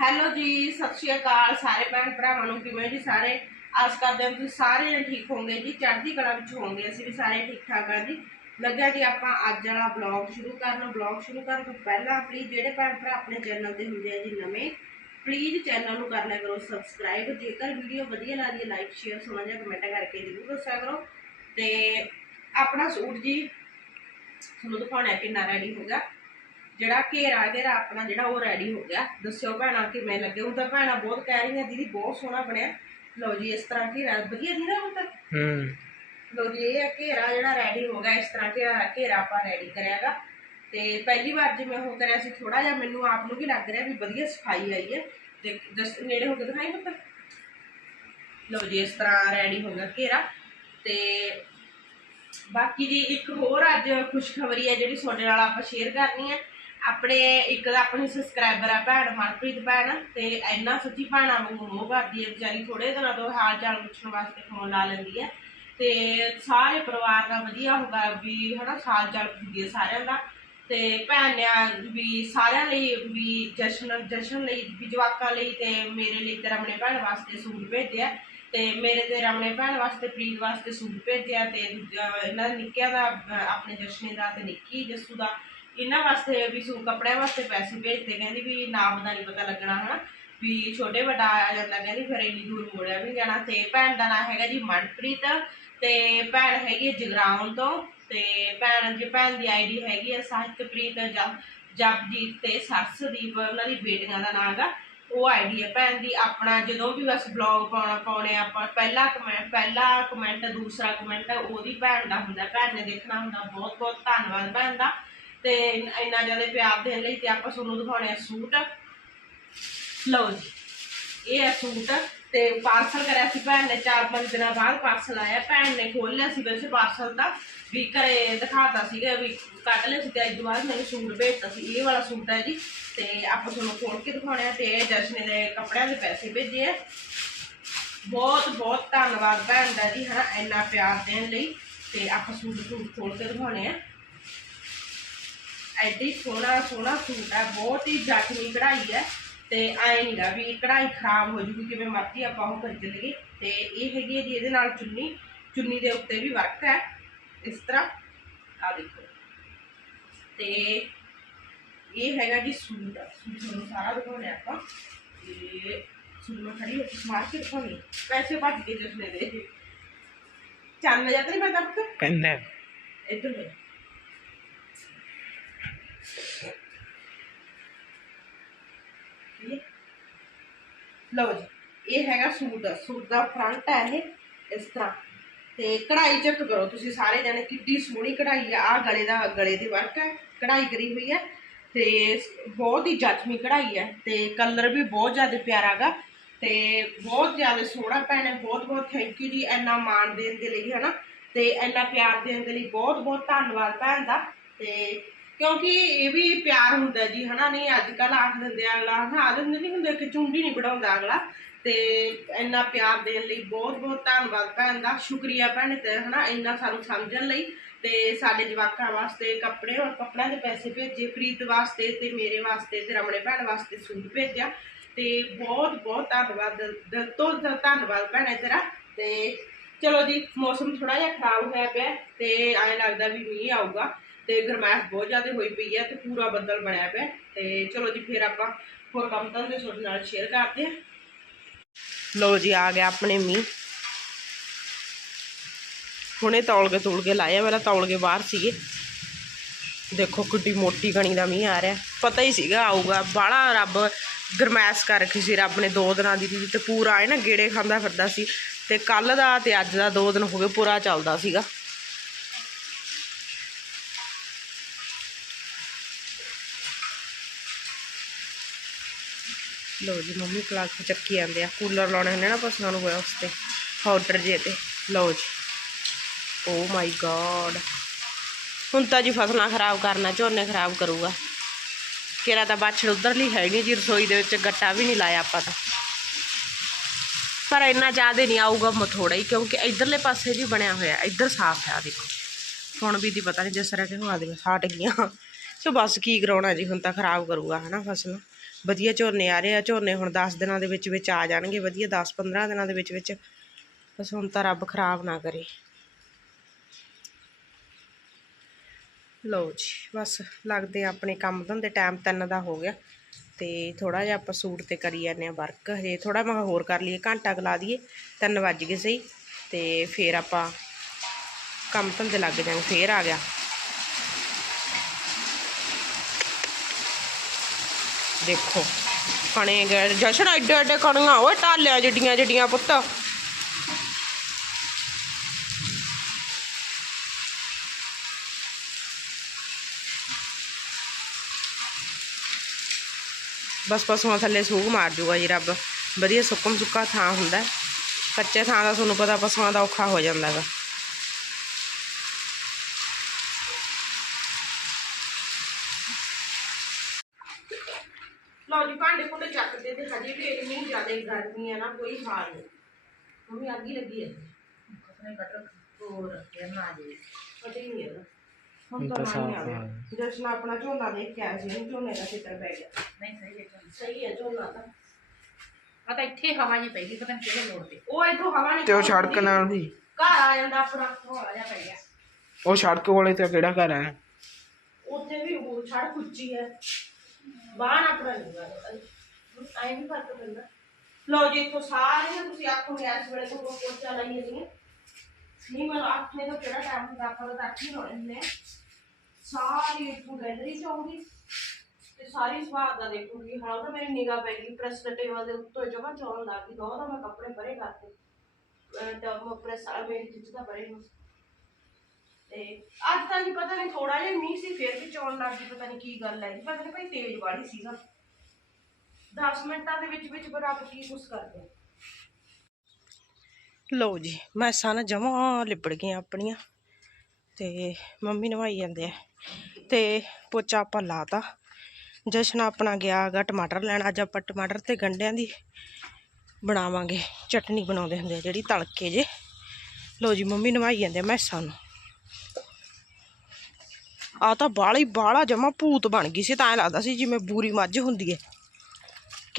Hello ਜੀ, ਸਤਿ ਸ਼੍ਰੀ ਅਕਾਲ ਸਾਰੇ ਭੈਣ ਭਰਾਵਾਂ ਨੂੰ, ਕਿਵੇਂ ਜੀ ਸਾਰੇ? ਆਸ ਕਰਦੇ ਹਾਂ ਤੁਸੀਂ ਸਾਰੇ ਠੀਕ ਹੋਵੋਗੇ ਜੀ, ਚੜ੍ਹਦੀ ਕਲਾ ਵਿੱਚ ਹੋਵੋਗੇ, ਅਸੀਂ ਵੀ ਸਾਰੇ ਠੀਕ ਠਾਕ ਆ ਜੀ। ਲੱਗਿਆ ਜੀ ਆਪਾਂ ਅੱਜ ਵਾਲਾ ਬਲੌਗ ਸ਼ੁਰੂ ਕਰਨ ਬਲੌਗ ਸ਼ੁਰੂ ਕਰਨ ਤੋਂ ਪਹਿਲਾਂ ਪਲੀਜ਼ ਜਿਹੜੇ ਭੈਣ ਭਰਾ ਆਪਣੇ ਚੈਨਲ ਤੇ ਹੁੰਦੇ ਆ ਜੀ ਨਵੇਂ ਪਲੀਜ਼ ਚੈਨਲ ਨੂੰ ਕਰ ਲਿਆ ਕਰੋ ਸਬਸਕ੍ਰਾਈਬ ਜੇਕਰ ਵੀਡੀਓ ਵਧੀਆ ਲੱਗਦੀ ਹੈ ਲਾਈਕ ਸ਼ੇਅਰ ਸੁਣਾ ਜਾਂ ਕਮੈਂਟ ਕਰਕੇ ਜ਼ਰੂਰ ਦੱਸਿਆ ਕਰੋ। ਤੇ ਆਪਣਾ ਸੂਟ ਜੀ, ਤੁਹਾਨੂੰ ਦਿਖਾਉਣਾ ਕਿੰਨਾ ਰੈਡੀ ਹੋ ਗਿਆ। ਜਿਹੜਾ ਘੇਰਾ ਘੇਰਾ ਆਪਣਾ ਜਿਹੜਾ ਉਹ ਰੈਡੀ ਹੋ ਗਿਆ। ਦੱਸਿਓ ਭੈਣਾਂ ਕਿਵੇਂ ਲੱਗੇ? ਉਹ ਤਾਂ ਭੈਣਾਂ ਬਹੁਤ ਕਹਿ ਰਹੀਆਂ ਦੀਦੀ ਬਹੁਤ ਸੋਹਣਾ ਬਣਿਆ। ਲਓ ਜੀ ਇਸ ਤਰ੍ਹਾਂ ਘੇਰਾ ਵਧੀਆ ਦੀ ਨਾ ਹੁਣ ਤਾਂ? ਹੂੰ। ਲਓ ਜੀ ਇਹ ਘੇਰਾ ਜਿਹੜਾ ਰੈਡੀ ਹੋ ਗਿਆ ਇਸ ਤਰ੍ਹਾਂ ਘੇਰਾ ਘੇਰਾ ਆਪਾਂ ਰੈਡੀ ਕਰਿਆਗਾ ਤੇ ਪਹਿਲੀ ਵਾਰ ਜਿਵੇਂ ਉਹ ਕਰਿਆ ਸੀ ਥੋੜਾ ਜਿਹਾ ਮੈਨੂੰ ਆਪ ਨੂੰ ਵੀ ਲੱਗ ਰਿਹਾ ਵੀ ਵਧੀਆ ਸਫ਼ਾਈ ਆਈ ਹੈ। ਤੇ ਜਸ ਨੇੜੇ ਹੋ ਕੇ ਦਿਖਾਈ ਪੁੱਤ? ਲਓ ਜੀ ਇਸ ਤਰ੍ਹਾਂ ਰੈਡੀ ਹੋ ਗਿਆ ਘੇਰਾ। ਤੇ ਬਾਕੀ ਜੀ ਇੱਕ ਹੋਰ ਅੱਜ ਖੁਸ਼ਖਬਰੀ ਹੈ ਜਿਹੜੀ ਤੁਹਾਡੇ ਨਾਲ ਆਪਾਂ ਸ਼ੇਅਰ ਕਰਨੀ ਹੈ। ਆਪਣੇ ਇੱਕ ਦਾ ਆਪਣੀ ਸਬਸਕ੍ਰਾਈਬਰ ਹੈ ਭੈਣ ਮਨਪ੍ਰੀਤ ਭੈਣ, ਤੇ ਇੰਨਾ ਸੱਚੀ ਭੈਣਾਂ ਵਾਂਗੂ ਮੋਹ ਕਰਦੀ ਹੈ ਵਿਚਾਰੀ ਥੋੜੇ ਦਿਨਾਂ ਤੋਂ ਹਾਲ ਚਾਲ ਪੁੱਛਣ ਵਾਸਤੇ ਫੋਨ ਲਾ ਲੈਂਦੀ ਹੈ ਤੇ ਸਾਰੇ ਪਰਿਵਾਰ ਦਾ ਵਧੀਆ ਹੁੰਦਾ ਵੀ ਹਨਾ, ਹਾਲ ਚਾਲ ਪੁੱਛਦੀ ਹੈ ਸਾਰਿਆਂ ਦਾ। ਤੇ ਭੈਣ ਨੇ ਵੀ ਸਾਰਿਆਂ ਲਈ ਵੀ ਜਸ਼ਨ ਜਸ਼ਨ ਲਈ ਵੀ ਜਵਾਕਾਂ ਲਈ ਤੇ ਮੇਰੇ ਲਈ ਤੇ ਰਮਣੇ ਭੈਣ ਵਾਸਤੇ ਸੂਟ ਭੇਜਿਆ। ਤੇ ਮੇਰੇ ਤੇ ਰਮਣੇ ਭੈਣ ਵਾਸਤੇ, ਪ੍ਰੀਤ ਵਾਸਤੇ ਸੂਟ ਭੇਜਿਆ ਤੇ ਦੂਜਾ, ਇਹਨਾਂ ਨਿੱਕਿਆਂ ਦਾ, ਆਪਣੇ ਜਸ਼ਨੇ ਦਾ ਤੇ ਨਿੱਕੀ ਜੱਸੂ ਦਾ। ਇਹਨਾਂ ਵਾਸਤੇ ਵੀ ਸੂ ਕੱਪੜਿਆਂ ਵਾਸਤੇ ਪੈਸੇ ਭੇਜਦੇ ਕਹਿੰਦੀ ਵੀ ਨਾਮ ਦਾ ਨਹੀਂ ਪਤਾ ਲੱਗਣਾ ਹਨਾ, ਵੀ ਛੋਟੇ ਵੱਡਾ ਆ ਜਾਂਦਾ, ਕਹਿੰਦੀ ਫਿਰ ਇੰਨੀ ਦੂਰ ਮੋੜਿਆ ਵੀ ਜਾਣਾ, ਤੇ ਭੈਣ ਦਾ ਨਾਮ ਹੈਗਾ ਜੀ ਮਨਪ੍ਰੀਤ, ਤੇ ਭੈਣ ਹੈਗੀ ਹੈ ਜਗਰਾਉਂ ਤੋਂ, ਤੇ ਭੈਣ ਜੀ ਭੈਣ ਦੀ ਆਈਡੀ ਹੈਗੀ ਹੈ ਸਾਹਿਤਪ੍ਰੀਤ ਜਪਜੀਤ ਤੇ ਸਰਸਦੀਪ, ਉਹਨਾਂ ਦੀ ਬੇਟੀਆਂ ਦਾ ਨਾਮ ਹੈਗਾ, ਉਹ ਆਈਡੀ ਹੈ ਭੈਣ ਦੀ, ਆਪਣਾ ਜਦੋਂ ਵੀ ਬਸ ਬਲੌਗ ਪਾਉਣਾ, ਪਾਉਣੇ ਆਪਾਂ, ਪਹਿਲਾ ਕਮੈਂਟ ਪਹਿਲਾ ਕਮੈਂਟ ਦੂਸਰਾ ਕਮੈਂਟ ਉਹਦੀ ਭੈਣ ਦਾ ਹੁੰਦਾ, ਭੈਣ ਨੇ ਦੇਖਣਾ ਹੁੰਦਾ ਬਹੁਤ ਬਹੁਤ ਧੰਨਵਾਦ ਭੈਣ ਦਾ। ਤੇ ਇੰਨਾ ਜ਼ਿਆਦਾ ਪਿਆਰ ਦੇਣ ਲਈ ਤੇ ਆਪਾਂ ਤੁਹਾਨੂੰ ਦਿਖਾਉਣੇ ਆ ਸੂਟ। ਲਓ ਜੀ, ਇਹ ਹੈ ਸੂਟ ਤੇ ਪਾਰਸਲ ਕਰਿਆ ਸੀ ਭੈਣ ਨੇ 4-5 ਦਿਨਾਂ ਬਾਅਦ ਪਾਰਸਲ ਆਇਆ। ਭੈਣ ਨੇ ਖੋਲ ਲਿਆ ਸੀ ਵੈਸੇ ਪਾਰਸਲ ਤਾਂ ਵੀ ਘਰੇ ਦਿਖਾਤਾ ਸੀਗਾ ਵੀ ਕੱਢ ਲਿਆ ਸੀ ਤੇ ਅੱਜ ਤੋਂ ਬਾਅਦ ਮੈਨੂੰ ਸੂਟ ਭੇਜਤਾ ਸੀ। ਇਹ ਵਾਲਾ ਸੂਟ ਹੈ ਜੀ ਤੇ ਆਪਾਂ ਤੁਹਾਨੂੰ ਖੋਲ ਕੇ ਦਿਖਾਉਣੇ ਆ ਤੇ ਇਹ ਜਸ਼ਨੇ ਦੇ ਕੱਪੜਿਆਂ ਦੇ ਪੈਸੇ ਭੇਜੇ ਆ। ਬਹੁਤ ਬਹੁਤ ਧੰਨਵਾਦ ਭੈਣ ਦਾ ਜੀ, ਹਨਾ, ਇੰਨਾ ਪਿਆਰ ਦੇਣ ਲਈ ਤੇ ਆਪਾਂ ਸੂਟ ਸੂਟ ਖੋਲ ਕੇ ਦਿਖਾਉਣੇ ਆ। ਐਡੀ ਸੋਹਣਾ ਸੋਹਣਾ ਸੂਟ ਹੈ ਬਹੁਤ ਹੀ ਜਟਨੀ ਕਢਾਈ ਹੈ ਤੇ ਐ ਨਹੀਂਗਾ ਵੀ ਕਢਾਈ ਖਰਾਬ ਹੋ ਜੂਗੀ ਕਿਵੇਂ ਮਰਜ਼ੀ ਆਪਾਂ ਉਹ ਕਰ ਚੱਲੀਏ। ਤੇ ਇਹ ਹੈਗੀ ਹੈ ਜੀ ਇਹਦੇ ਨਾਲ ਚੁੰਨੀ ਚੁੰਨੀ ਦੇ ਉੱਤੇ ਵੀ ਵਰਕ ਹੈ। ਇਸ ਤਰ੍ਹਾਂ ਆ ਦੇਖੋ। ਤੇ ਇਹ ਹੈਗਾ ਜੀ ਸੂਟ ਸੂਟ ਤੁਹਾਨੂੰ ਸਾਰਾ ਦਿਖਾਉਣਾ ਆਪਾਂ। ਤੇ ਸੂਟ ਮੈਂ ਖੜੀ ਹੋ ਕੇ ਸਮਾਰ ਕੇ ਦਿਖਾਉਣੀ। ਪੈਸੇ ਭੱਜ ਕੇ ਜਸਨੇ ਦੇ। ਚੰਨ ਜਾਂ ਤਾਂ ਨਹੀਂ ਮੈਂ ਤੱਕ ਪੈਂਦਾ। ਇੱਧਰ ਲੈ। ਇਹ ਲਓ ਜੀ, ਇਹ ਹੈਗਾ ਸੂਟ ਸੂਟ ਦਾ ਫਰੰਟ ਹੈ ਇਹ, ਇਸ ਤਰ੍ਹਾਂ। ਤੇ ਕਢਾਈ ਚੈੱਕ ਕਰੋ, ਤੁਸੀਂ ਸਾਰੇ ਜਣੇ ਕਿੱਡੀ ਸੋਹਣੀ ਕਢਾਈ ਆ ਆ ਗਲੇ ਦਾ, ਗਲੇ ਦੀ ਵਰਕ ਹੈ, ਕਢਾਈ ਕਰੀ ਹੋਈ ਹੈ। ਤੇ ਬਹੁਤ ਹੀ ਜਚਮੀ ਕਢਾਈ ਹੈ, ਤੇ ਕਲਰ ਵੀ ਬਹੁਤ ਜ਼ਿਆਦਾ ਪਿਆਰਾ ਗਾ, ਤੇ ਬਹੁਤ ਜ਼ਿਆਦਾ ਸੋਹਣਾ ਭੈਣੇ ਬਹੁਤ ਬਹੁਤ ਥੈਂਕ ਯੂ ਜੀ, ਇੰਨਾ ਮਾਣ ਦੇਣ ਦੇ ਲਈ, ਹਨਾ। ਤੇ ਇੰਨਾ ਪਿਆਰ ਦੇਣ ਦੇ ਲਈ ਬਹੁਤ ਬਹੁਤ ਧੰਨਵਾਦ ਭੈਣ ਦਾ। ਤੇ ਕਿਉਂਕਿ ਇਹ ਵੀ ਪਿਆਰ ਹੁੰਦਾ ਜੀ, ਹਨਾ? ਨਹੀਂ ਅੱਜ ਕੱਲ ਆਖ ਦਿੰਦੇ ਆ ਅਗਲਾ, ਹਨਾ? ਆ ਦਿੰਦੇ ਨਹੀਂ ਹੁੰਦੇ ਕਿ ਚੁੰਡੀ ਨਹੀਂ ਵੜਾਉਂਦਾ ਅਗਲਾ। ਤੇ ਇੰਨਾ ਪਿਆਰ ਦੇਣ ਲਈ ਬਹੁਤ ਬਹੁਤ ਧੰਨਵਾਦ ਭੈਣ ਦਾ। ਸ਼ੁਕਰੀਆ ਭੈਣ ਤੇ, ਹਨਾ? ਇੰਨਾ ਸਾਨੂੰ ਸਮਝਣ ਲਈ ਤੇ ਸਾਡੇ ਜਵਾਕਾਂ ਵਾਸਤੇ ਕੱਪੜੇ ਔਰ ਕੱਪੜਿਆਂ ਦੇ ਪੈਸੇ ਭੇਜੇ, ਪ੍ਰੀਤ ਵਾਸਤੇ ਤੇ ਮੇਰੇ ਵਾਸਤੇ ਤੇ ਰਮਣੇ ਭੈਣ ਵਾਸਤੇ ਸੂਟ ਭੇਜਿਆ। ਤੇ ਬਹੁਤ ਬਹੁਤ ਧੰਨਵਾਦ ਦਿਲ- ਤੋਂ ਧੰਨਵਾਦ ਭੈਣੇ ਤੇਰਾ। ਤੇ ਚਲੋ ਜੀ, ਮੌਸਮ ਥੋੜਾ ਜਿਹਾ ਖਰਾਬ ਹੋਇਆ ਪਿਆ ਤੇ ਐਂ ਲੱਗਦਾ ਵੀ ਮੀਂਹ ਆਊਗਾ। ਤੇ ਗਰਮੈਸ਼ ਬਹੁਤ ਜ਼ਿਆਦਾ ਹੋਈ ਪਈ ਹੈ ਤੇ ਪੂਰਾ ਬੱਦਲ ਬਣਿਆ ਪਿਆ ਤੇ ਚਲੋ ਜੀ ਫਿਰ ਆਪਾਂ ਹੋਰ ਕੰਮ ਤਾਂ ਦੇ ਤੁਹਾਡੇ ਨਾਲ ਸ਼ੇਅਰ ਕਰਦੇ ਹਾਂ। ਲੋ ਜੀ, ਆ ਗਿਆ ਆਪਣੇ ਮੀਂਹ। ਹੁਣੇ ਤੌਲ ਕੇ ਤੋਲ ਕੇ ਲਾਇਆ, ਪਹਿਲਾਂ ਤੌਲ ਬਾਹਰ ਸੀਗੇ। ਦੇਖੋ ਕਿੱਡੀ ਮੋਟੀ ਕਣੀ ਦਾ ਮੀਂਹ ਆ ਰਿਹਾ। ਪਤਾ ਹੀ ਸੀਗਾ ਆਊਗਾ। ਬਾਹਲਾ ਰੱਬ ਗਰਮੈਸ਼ ਕਰ ਰੱਖੀ ਸੀ ਰੱਬ ਨੇ ਦੋ ਦਿਨਾਂ ਦੀ। ਤੇ ਪੂਰਾ ਐ ਨਾ ਗੇੜੇ ਖਾਂਦਾ ਫਿਰਦਾ ਸੀ। ਤੇ ਕੱਲ ਦਾ ਤੇ ਅੱਜ ਦਾ ਦੋ ਦਿਨ ਹੋ ਗਏ, ਪੂਰਾ ਚੱਲਦਾ ਸੀਗਾ। ਲਓ ਜੀ, ਮੰਮੀ ਕਲਾਕ ਚੱਕੀ ਜਾਂਦੇ ਆ। ਕੂਲਰ ਲਾਉਣੇ ਹੁੰਦੇ ਨਾ ਪਸ਼ੂਆਂ ਨੂੰ ਹੋਇਆ ਉਸ ਤੇ। ਪਾਊਡਰ ਜੇ ਤੇ। ਲਓ ਜੀ। ਓ ਮਾਈ ਗॉड ਹੁਣ ਤਾਂ ਜੀ ਫਸਲਾਂ ਖਰਾਬ ਕਰਨਾ, ਝੋਨੇ ਖਰਾਬ ਕਰੂਗਾ। ਕਿਹੜਾ ਤਾਂ ਬਾਛੜ ਉਧਰਲੀ ਹੈ ਨਹੀਂ ਜੀ, ਰਸੋਈ ਦੇ ਵਿੱਚ ਗੱਟਾ ਵੀ ਨਹੀਂ ਲਾਇਆ ਆਪਾਂ ਤਾਂ। ਪਰ ਇੰਨਾ ਜ਼ਿਆਦਾ ਨਹੀਂ ਆਊਗਾ ਥੋੜਾ ਹੀ, ਕਿਉਂਕਿ ਇਧਰਲੇ ਪਾਸੇ ਵੀ ਬਣਿਆ ਹੋਇਆ, ਇੱਧਰ ਸਾਫ਼ ਹੈ ਆ, ਦੇਖੋ। ਹੁਣ ਵੀ ਦੀ ਪਤਾ ਨਹੀਂ ਜਿਸ ਤਰ੍ਹਾਂ ਕਿ ਹੁਣ ਆ ਦੇ ਹਟ ਗਈਆਂ। ਸੋ ਬਸ ਕੀ ਕਰਾਉਣਾ ਜੀ, ਹੁਣ ਤਾਂ ਖਰਾਬ ਕਰੂਗਾ, ਹਨਾ, ਫਸਲਾਂ। ਵਧੀਆ ਝੋਨੇ ਆ ਰਹੇ ਆ, ਝੋਨੇ ਹੁਣ 10 ਦਿਨਾਂ ਦੇ ਵਿੱਚ ਵਿੱਚ ਆ ਜਾਣਗੇ, ਵਧੀਆ 10 15 ਦਿਨਾਂ ਦੇ ਵਿੱਚ ਵਿੱਚ। ਬਸ ਹੁਣ ਤਾਂ ਰੱਬ ਖਰਾਬ ਨਾ ਕਰੇ। ਲਓ ਜੀ, ਬਸ ਲੱਗਦੇ ਆਪਣੇ ਕੰਮ ਧੰਦੇ, ਟਾਈਮ ਤਿੰਨ ਦਾ ਹੋ ਗਿਆ। ਤੇ ਥੋੜਾ ਜਿਹਾ ਆਪਾਂ ਸੂਟ ਤੇ ਕਰੀ ਜਾਂਦੇ ਆ ਵਰਕ ਹਜੇ ਥੋੜਾ ਮੈਂ ਹੋਰ ਕਰ ਲਈਏ, ਘੰਟਾ ਕੁ ਲਾ ਦਈਏ, ਤਿੰਨ ਵੱਜ ਗਏ ਸਹੀ। ਤੇ ਫੇਰ ਆਪਾਂ ਕੰਮ ਧੰਦੇ ਲੱਗ ਜਾਵਾਂਗੇ, ਫੇਰ ਆ ਗਿਆ। ਦੇਖੋ। ਕਣੇ ਗਏ। ਜਸ਼ਨ ਐਡੇ ਐਡੇ ਕਣੀਆਂ ਓਏ ਟਾਲਿਆ ਜਿੱਡੀਆਂ ਜਿੱਡੀਆਂ ਪੁੱਤ। ਬਸ ਪਸ਼ੂਆਂ ਥੱਲੇ ਸੂਗ ਮਾਰ ਜੂਗਾ ਜੀ ਰੱਬ। ਵਧੀਆ ਸੁੱਕਮ ਸੁੱਕਾ ਥਾਂ ਹੁੰਦਾ। ਕੱਚੇ ਥਾਂ ਦਾ ਤੁਹਾਨੂੰ ਪਤਾ ਪਸ਼ੂਆਂ ਦਾ ਔਖਾ ਹੋ ਜਾਂਦਾ ਹੈਗਾ ਲਓ ਜੀ ਭਾਂਡੇ ਭੁੰਡੇ ਚੱਕਦੇ ਤੇ ਹਜੇ ਵੀ ਇੰਨੀ ਜ਼ਿਆਦਾ ਗਰਮੀ ਹੈ ਨਾ ਕੋਈ ਹਾਲ ਨਹੀਂ ਮੰਮੀ ਅੱਗ ਹੀ ਲੱਗੀ ਹੈ। ਆਪਣੇ ਕਟਰ ਹੋਰ ਕਹਿਣਾ ਆ ਜੀ। ਪਤਾ ਹੀ ਨਹੀਂ ਹੈ ਹੁਣ ਤਾਂ ਨਹੀਂ ਆ ਗਿਆ ਜਸ਼ਨ ਆਪਣਾ ਝੋਨਾ ਦੇਖ ਕੇ ਆਇਆ ਸੀ ਇਹਨੂੰ ਝੋਨੇ ਦਾ ਚਿੱਤਰ ਪੈ ਗਿਆ। ਨਹੀਂ ਸਹੀ ਹੈ ਸਹੀ ਹੈ ਝੋਨਾ ਤਾਂ। ਆ ਤਾਂ ਇੱਥੇ ਹਵਾ ਜੀ ਪਈ ਪਤਾ ਨਹੀਂ ਕਿਹੜੇ ਲੋੜ ਤੇ। ਉਹ ਇਥੋਂ ਹਵਾ ਨਹੀਂ ਤੇ ਉਹ ਸੜਕ ਨਾਲ ਵੀ ਘਰ ਆ ਜਾਂਦਾ ਆਪਣਾ ਹੌਲਾ ਜਿਹਾ ਪੈ ਗਿਆ। ਉਹ ਸੜਕ ਕੋਲੇ ਤੇ ਕਿਹੜਾ ਘਰ ਹੈ? ਉੱਥੇ ਵੀ ਉਹ ਛੜ ਕੁੱਚੀ ਹੈ। ਬਾਹਰ ਆਪਣਾ ਨਹੀਂ ਗਾ। ਆਈ ਵੀ ਫ਼ਰਕ ਪੈਂਦਾ। ਲਓ ਜੀ, ਇੱਥੋਂ ਸਾਰੀਆਂ ਤੁਸੀਂ ਆਖੋ ਇਸ ਵੇਲੇ ਤੋਂ ਪੋਚਾ ਲਾਈਏ ਨਹੀਂ ਨਹੀਂ, ਮੈਂ ਆਖੇ ਤੋਂ ਕਿਹੜਾ ਟਾਈਮ ਹੁੰਦਾ, ਆਪਾਂ ਤਾਂ ਅੱਠ ਹੀ ਹੋਣੇ ਹੁੰਦੇ ਸਾਰੀ ਇੱਥੋਂ ਗੈਲਰੀ ਚ ਆਉਂਗੀ ਤੇ ਸਾਰੀ ਸਵਾਦ ਦਾ ਦੇਖੂਗੀ। ਹਾਂ ਤਾਂ ਮੇਰੀ ਨਿਗਾਹ ਪੈ ਗਈ ਪ੍ਰੈਸ ਦੇ ਟੇਬਲ ਦੇ ਉੱਤੋਂ ਜਮਾ ਚੌਣ ਲੱਗ ਗਈ ਦੋ ਤਾਂ ਮੈਂ ਕੱਪੜੇ ਪਰੇ ਕਰਤੇ ਟਮ ਪ੍ਰੈਸ ਆ ਮੇਰੀ ਜਿੱਤ ਦਾ ਪਰੇ ਨੂੰ। ਤੇ ਅੱਜ ਤਾਂ ਜੀ ਪਤਾ ਨਹੀਂ ਥੋੜਾ ਜਿਹਾ ਮੀਂਹ ਸੀ, ਫਿਰ ਵੀ ਚੌਣ ਲੱਗ ਗਈ ਪਤਾ ਨਹੀਂ ਕੀ ਗੱਲ ਹੈ ਜੀ। ਪਤਾ ਨਹੀਂ ਭਾਈ ਤੇਜ਼ ਵਾਲੀ ਸੀਗਾ। 10 ਮਿੰਟਾਂ ਦੇ ਵਿੱਚ ਵਿੱਚ ਬਰਾਬਰ ਕੀ ਕੁਛ ਕਰਦੇ ਲਓ ਜੀ ਮੈਸਾਂ ਨਾ ਜਮਾ ਲਿਬੜ ਗਈਆਂ ਆਪਣੀਆਂ ਤੇ ਮੰਮੀ ਨਵਾਈ ਜਾਂਦੇ ਆ। ਤੇ ਪੋਚਾ ਆਪਾਂ ਲਾਤਾ। ਜਸ਼ਨ ਆਪਣਾ ਗਿਆ ਗਾ ਟਮਾਟਰ ਲੈਣ। ਅੱਜ ਆਪਾਂ ਟਮਾਟਰ ਤੇ ਗੰਢਿਆਂ ਦੀ ਬਣਾਵਾਂਗੇ। ਚਟਨੀ ਬਣਾਉਂਦੇ ਹੁੰਦੇ ਆ ਜਿਹੜੀ ਤੜਕੇ ਜੇ। ਲਓ ਜੀ, ਮੰਮੀ ਨਵਾਈ ਜਾਂਦੇ ਮੈਸਾਂ ਨੂੰ। ਆ ਤਾਂ ਬਾਲੀ ਬਾਲਾ ਜਮਾ ਭੂਤ ਬਣ ਗਈ ਸੀ, ਤਾਂ ਐ ਲੱਗਦਾ ਸੀ ਜਿਵੇਂ ਬੂਰੀ ਮੱਝ ਹੁੰਦੀ ਹੈ।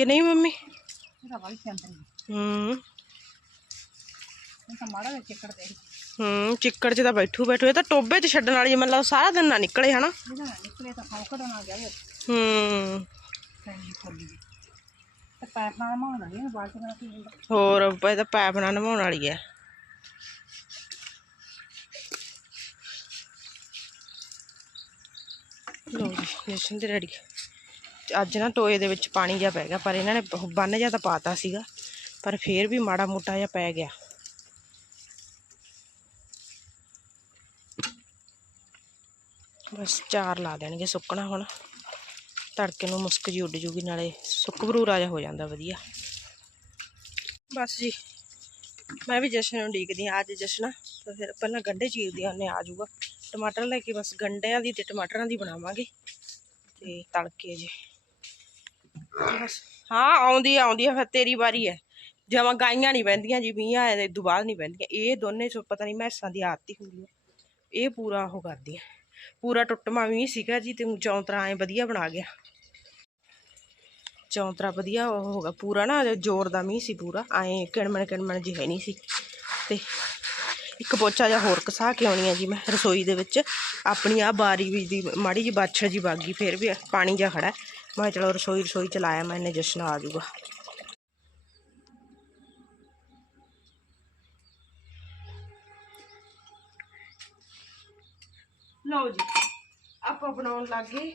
ਕਿ ਨਹੀਂ ਮੰਮੀ? ਹੂੰ ਤਾਂ ਮਾੜਾ ਜਿਹਾ ਚੱਕਰ ਦੇ। ਹੂੰ ਚਿੱਕੜ 'ਚ ਤਾਂ ਬੈਠੂ ਬੈਠੂ ਇਹ ਤਾਂ ਟੋਬੇ 'ਚ ਛੱਡਣ ਵਾਲੀ ਮਤਲਬ ਸਾਰਾ ਦਿਨ ਨਾ ਨਿਕਲੇ ਹਨਾ? ਇਹਦਾ ਨਾ ਨਿਕਲੇ ਤਾਂ ਫੌਕੜ ਨਾ ਗਿਆ ਇਹ ਹੂੰ। ਚੰਗੀ ਖੋਲੀ ਜੀ ਤੇ ਪੈਪ ਨਾਲ ਮਾਉਣਾ ਨਹੀਂ ਬਾਅਦ ਚ ਕੀ ਹੁੰਦਾ ਹੋਰ ਇਹ ਤਾਂ ਪੈਪ ਨਾਲ ਨਵਾਉਣ ਵਾਲੀ ਹੈ ਲੋ ਜੀ ਜਸ਼ਨ ਦੇ ਰੈਡੀ। ਅੱਜ ਨਾ ਟੋਏ ਦੇ ਵਿੱਚ ਪਾਣੀ ਜਿਹਾ ਪੈ ਗਿਆ, ਪਰ ਇਹਨਾਂ ਨੇ ਬ- ਬੰਨ ਜਿਹਾ ਤਾਂ ਪਾਤਾ ਸੀਗਾ, ਪਰ ਫੇਰ ਵੀ ਮਾੜਾ ਮੋਟਾ ਜਿਹਾ ਪੈ ਗਿਆ। ਬਸ ਚਾਰ ਲਾ ਦੇਣਗੇ ਸੁੱਕਣਾ ਹੁਣ। ਤੜਕੇ ਨੂੰ ਮੁਸਕ ਜੀ ਉੱਡ ਜੂਗੀ, ਨਾਲੇ ਸੁੱਕ ਭਰੂਰਾ ਜਿਹਾ ਹੋ ਜਾਂਦਾ ਵਧੀਆ। ਬਸ ਜੀ, ਮੈਂ ਵੀ ਜਸ਼ਨ ਨੂੰ ਉਡੀਕਦੀ ਹਾਂ, ਅੱਜ ਜਸ਼ਨ ਤਾਂ ਫਿਰ ਪਹਿਲਾਂ ਗੰਢੇ ਚੀਰਦੀ ਹਾਂ ਆ ਜਾਊਗਾ। ਟਮਾਟਰ ਲੈ ਕੇ ਬਸ ਗੰਢਿਆਂ ਦੀ ਤੇ ਟਮਾਟਰਾਂ ਦੀ ਬਣਾਵਾਂਗੇ, ਤੇ ਤੜਕੇ ਜੀ। ਹਾਂ, ਆਉਂਦੀ ਆਉਂਦੀ ਆ, ਫਿਰ ਤੇਰੀ ਵਾਰੀ ਹੈ ਜਮਾਂ ਗਾਈਆਂ ਨਹੀਂ ਬਹਿੰਦੀਆਂ ਜੀ, ਮੀਂਹ ਆਏ ਦੇ ਤੋਂ ਬਾਅਦ ਨਹੀਂ ਬਹਿੰਦੀਆਂ। ਇਹ ਦੋਨੇ ਚੋਂ ਪਤਾ ਨਹੀਂ ਮੈਸਾਂ ਦੀ ਆਦਤ ਹੀ ਹੁੰਦੀ ਹੈ ਇਹ ਪੂਰਾ ਉਹ ਕਰਦੀਆਂ ਪੂਰਾ ਟੁੱਟਮਾ ਮੀਂਹ ਸੀਗਾ ਜੀ ਤੇ ਚੌਂਤਰਾ ਐ ਵਧੀਆ ਬਣਾ ਗਿਆ। ਚੌਂਤਰਾ ਵਧੀਆ ਉਹ ਹੋ ਗਿਆ। ਪੂਰਾ ਨਾ ਜ਼ੋਰ ਦਾ ਮੀਂਹ ਸੀ ਪੂਰਾ। ਐ ਕਿਣਮਣ ਕਿਣਮਣ ਜੀ ਹੈ ਨਹੀਂ ਸੀ। ਤੇ ਇੱਕ ਪੋਚਾ ਜਿਹਾ ਹੋਰ ਕਸਾ ਕੇ ਆਉਣੀ ਆ ਜੀ ਮੈਂ ਰਸੋਈ ਦੇ ਵਿੱਚ। ਆਪਣੀ ਆ ਬਾਰੀ ਵੀ ਦੀ ਮਾੜੀ ਜੀ ਬਾਛੜ ਜੀ ਬਾਗੀ ਫਿਰ ਵੀ ਪਾਣੀ ਜਿਹਾ ਖੜਾ ਹੈ। ਮੈਂ ਕਿਹਾ ਚਲੋ ਰਸੋਈ ਰਸੋਈ ਚਲਾਇਆ ਮੈਂ ਇਹਨੇ ਜਸ਼ਨ ਆ ਜਾਊਗਾ ਲਓ ਜੀ ਆਪਾਂ ਬਣਾਉਣ ਲੱਗ ਗਏ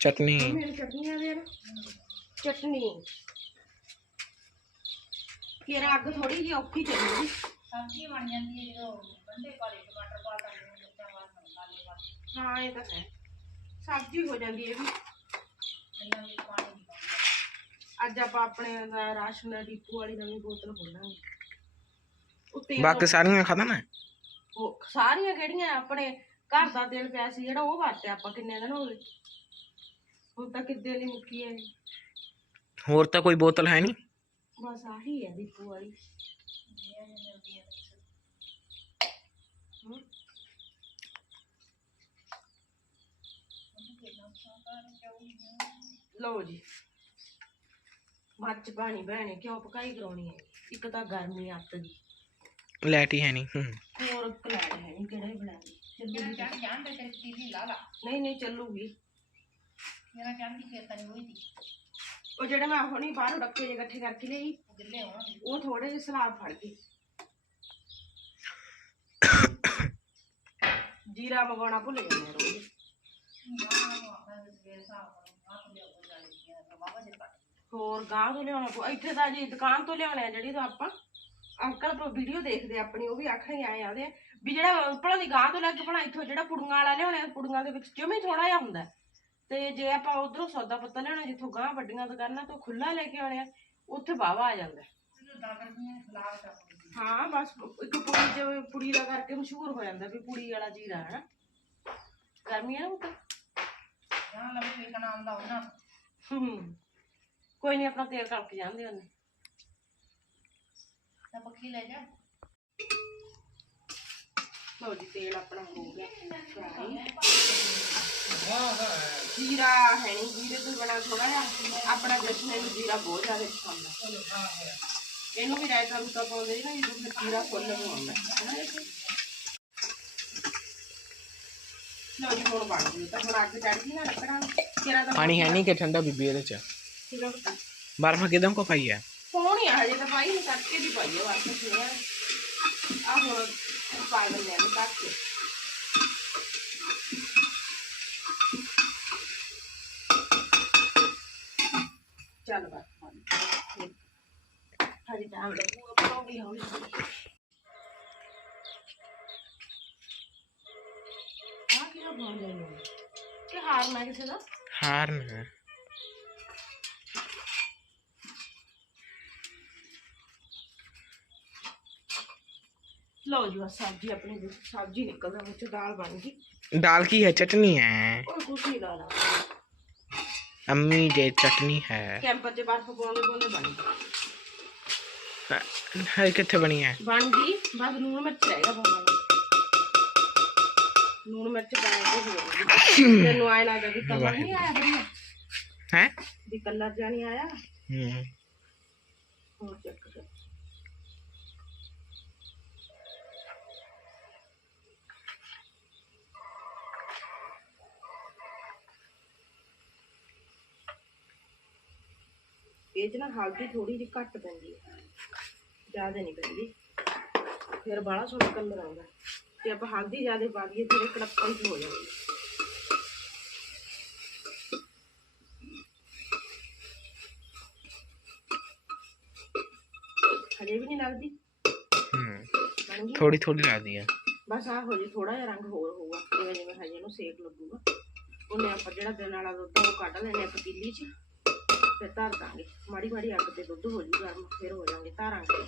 ਚਟਨੀ ਮੇਰੀ ਚਟਨੀ ਆ ਵੇਰ ਚਟਨੀ ਕਿਹੜਾ ਅੱਗ ਥੋੜੀ ਜਿਹੀ ਔਖੀ ਚੱਲੂਗੀ ਸਬਜ਼ੀ ਬਣ ਜਾਂਦੀ ਹੈ ਜਦੋਂ ਗੰਢੇ ਪਾਲੇ ਟਮਾਟਰ ਪਾ ਤਾ ਮਿਰਚਾਂ ਪਾ ਤਾ ਮਸਾਲੇ ਪਾ ਤਾ ਹਾਂ ਇਹ ਤਾਂ ਹੈ ਸਬਜ਼ੀ ਹੋ ਜਾਂਦੀ ਹੈ ਵੀ ਇਹਨਾਂ ਵਿੱਚ ਪਾਣੀ ਨਹੀਂ ਪਾਉਂਦਾ ਅੱਜ ਆਪਾਂ ਆਪਣੇ ਦਾ ਰਾਸ਼ਨ ਦਾ ਡੀਪੂ ਵਾਲੀ ਨਵੀਂ ਬੋਤਲ ਖੋਲਾਂਗੇ। ਉੱਤੇ ਬਾਕੀ ਸਾਰੀਆਂ ਖਤਮ ਹੈ ਉਹ ਸਾਰੀਆਂ ਕਿਹੜੀਆਂ? ਆਪਣੇ ਘਰ ਦਾ ਤੇਲ ਪਿਆ ਸੀ ਜਿਹੜਾ ਉਹ ਵਰਤਿਆ ਆਪਾਂ ਕਿੰਨੇ ਦਿਨ ਹੋ ਗਏ। ਹੁਣ ਤਾਂ ਕਿੱਦੇ ਦੀ ਮੁੱਕੀ ਹੈ ਹੋਰ ਤਾਂ ਕੋਈ ਬੋਤਲ ਹੈ ਨਹੀਂ? ਬਸ ਆਹੀ ਹੈ ਡੀਪੂ ਵਾਲੀ ਹਮ। ਲਓ ਜੀ ਮੱਚ ਪਾਣੀ ਬਹਿਣੇ ਕਿਉਂ ਪਕਾਈ ਕਰਾਉਣੀ ਹੈ ਇੱਕ ਤਾਂ ਗਰਮੀ ਅੱਤ ਦੀ ਲਾਈਟ ਹੀ ਹੈ ਨਹੀਂ ਹੋਰ ਕਲੈੜ ਹੈ ਨਹੀਂ ਕਿਹੜਾ ਹੀ ਮੇਰਾ ਚੱਲੂਗੀ ਚੜ ਜਾਣ ਦੇ ਤੇਰੀ ਟੀਵੀ ਲਾ ਲਾ ਨਹੀਂ ਨਹੀਂ ਚੱਲੂਗੀ ਮੇਰਾ ਚੜ੍ਹਦੀ ਖੇਤਾਂ ਨਹੀਂ ਹੋਈ ਦੀ ਉਹ ਜਿਹੜੇ ਮੈਂ ਹੁਣੀ ਬਾਹਰੋਂ ਡੱਕੇ ਜਿਹੇ ਇਕੱਠੇ ਕਰਕੇ ਲਈ ਉਹ ਗਿੱਲੇ ਹੋਣਗੇ ਉਹ ਥੋੜੇ ਜਿਹੇ ਸਲਾਬ ਫੜ ਗਏ ਜੀਰਾ ਮਗਾਉਣਾ ਭੁੱਲ ਜਾਂਦੇ ਆ ਰੋਜ਼ ਹੋਰ ਗਾਂ ਤੋਂ ਲਿਆਉਣਾ ਪਊ। ਇੱਥੇ ਤਾਂ ਜੀ ਦੁਕਾਨ ਤੋਂ ਲਿਆਉਣੇ ਆ ਜਿਹੜੀ ਤੋਂ ਆਪਾਂ। ਅੰਕਲ ਪਰ ਵੀਡੀਓ ਦੇਖਦੇ ਆ ਆਪਣੀ ਉਹ ਵੀ ਆਖਣਗੇ ਆਏ ਆਦੇ ਵੀ ਜਿਹੜਾ ਭਲਾ ਦੀ ਗਾਂ ਤੋਂ ਲੈ ਕੇ ਭਲਾ ਇੱਥੋਂ ਜਿਹੜਾ ਪੁੜੀਆਂ ਵਾਲਾ ਲਿਆਉਣੇ ਪੁੜੀਆਂ ਦੇ ਵਿੱਚ ਜਿਵੇਂ ਥੋੜਾ ਜਿਹਾ ਹੁੰਦਾ ਹੈ। ਤੇ ਜੇ ਆਪਾਂ ਉਧਰੋਂ ਸੌਦਾ ਪੱਤਾ ਲਿਆਉਣਾ ਜਿੱਥੋਂ ਗਾਂ ਵੱਡੀਆਂ ਦੁਕਾਨਾਂ ਤੋਂ ਖੁੱਲਾ ਲੈ ਕੇ ਆਉਣੇ ਆ ਉੱਥੇ ਵਾਵਾ ਆ ਜਾਂਦਾ ਹੈ। ਹਾਂ ਬਸ ਇੱਕ ਪੁੜੀ ਜਿਵੇਂ ਪੁੜੀ ਦਾ ਕਰਕੇ ਮਸ਼ਹੂਰ ਹੋ ਜਾਂਦਾ ਵੀ ਪੁੜੀ ਵਾਲਾ ਜੀਰਾ ਹੈ ਨਾ ਗਰਮੀ ਹੈ ਨਾ ਉਹ ਤਾਂ ਹੂੰ। ਕੋਈ ਨਹੀਂ ਆਪਣਾ ਤੇਲ ਕਰਕੇ ਜਾਂਦੇ ਉਹਨੇ। ਪੱਖੀ ਲੈ ਜਾ। ਲਓ ਜੀ ਤੇਲ ਆਪਣਾ ਹੋ ਗਿਆ। ਫਰਾਈ। ਜੀਰਾ ਹੈ ਨਹੀਂ ਜੀਰੇ ਤੋਂ ਬਣਾ ਥੋੜਾ ਜਿਹਾ ਆਪਣਾ ਜਸ਼ਨ ਨੂੰ ਜੀਰਾ ਬਹੁਤ ਜ਼ਿਆਦਾ ਪਸੰਦ ਆ। ਇਹਨੂੰ ਵੀ ਰਾਇਤਾ ਰੂਤਾ ਪਾਉਂਦੇ ਨਾ ਫਿਰ ਜੀਰਾ ਫੁੱਲ ਨੂੰ ਆਉਂਦਾ ਹੈ ਨਾ ਲਓ ਜੀ ਹੁਣ ਬਣ ਗਈ ਤਾਂ ਹੁਣ ਅੱਗ ਚੜ ਗਈ ਨਾ ਲੱਕੜਾਂ ਨੂੰ ਤੇਰਾ ਤਾਂ ਪਾਣੀ ਹੈ ਨਹੀਂ ਕਿ ਠੰਡਾ ਬੀਬੀ ਇਹਦੇ ਚ? ਆ ਬਰਫ ਕਿਦਾਂ ਕੋ ਪਾਈ ਹੈ? ਹੀ ਆ ਹਜੇ ਤਾਂ ਪਾਈ ਨਹੀਂ ਕਰਕੇ ਦੀ ਪਾਈ ਹੈ ਬਸ ਸੁਣਿਆ ਆ? ਹੁਣ ਪਾ ਦਿੰਦੇ ਆ ਕਰਕੇ ਚੱਲ ਬਸ ਹਜੇ ਟਾਈਮ ਲੱਗੂਗਾ ਪਾਉਂਗੀ ਹੌਲੀ ਹੌਲੀ फार्म है लो जो सब्ज़ी अपनी सब्ज़ी निकल रहा मुझे तो दाल बन गई। दाल की है चटनी है। और कुछ अम्मी जे चटनी है। कैंपर जे बार बोले बोले बन गई है कितने बनी है? बन गई बस नून मिर्च रहेगा ਲੂਣ ਮਿਰਚ ਪਾ ਕੇ ਹੋ ਗਈ ਤੈਨੂੰ ਆਇਆ ਲੱਗਦਾ ਕਿ ਕਲਰ ਨਹੀਂ ਆਇਆ ਵਧੀਆ ਹੈ? ਵੀ ਕਲਰ ਜਾਂ ਨਹੀਂ ਆਇਆ। ਹੂੰ। ਹੋਰ ਚੈੱਕ ਕਰ ਇਹ ਜਨਾ ਹਲਦੀ ਥੋੜੀ ਜਿਹੀ ਘੱਟ ਪੈਂਦੀ ਹੈ। ਜ਼ਿਆਦਾ ਨਹੀਂ ਪੈਂਦੀ। ਫਿਰ ਬਾਲਾ ਸੋਹਣਾ ਕਲਰ ਆਉਂਦਾ। ਤੇ ਆਪਾਂ ਹਲਦੀ ਜ਼ਿਆਦਾ ਪਾ ਦਈਏ ਤੇ ਕੜੱਪਾ ਹੀ ਹੋ ਜਾਵੇਗਾ ਹਲੇ ਵੀ ਨਹੀਂ ਲੱਗਦੀ? ਹੂੰ। ਥੋੜੀ ਥੋੜੀ ਲੱਗਦੀ ਆ। ਬਸ ਆ ਹੋ ਜੇ ਥੋੜਾ ਜਿਹਾ ਰੰਗ ਹੋਰ ਹੋਊਗਾ ਜਿਵੇਂ ਜਿਵੇਂ ਹਜੇ ਨੂੰ ਸੇਕ ਲੱਗੂਗਾ। ਉਹਨੇ ਆਪਾਂ ਜਿਹੜਾ ਦਿਨ ਵਾਲਾ ਦੁੱਧ ਉਹ ਕੱਢ ਲੈਣੇ ਆ ਪਤੀਲੀ 'ਚ ਤੇ ਧਰ ਦਾਂਗੇ। ਮਾੜੀ ਮਾੜੀ ਅੱਗ ਤੇ ਦੁੱਧ ਹੋ ਜੂ ਗਰਮ ਫਿਰ ਹੋ ਜਾਣਗੇ ਧਾਰਾਂਗੇ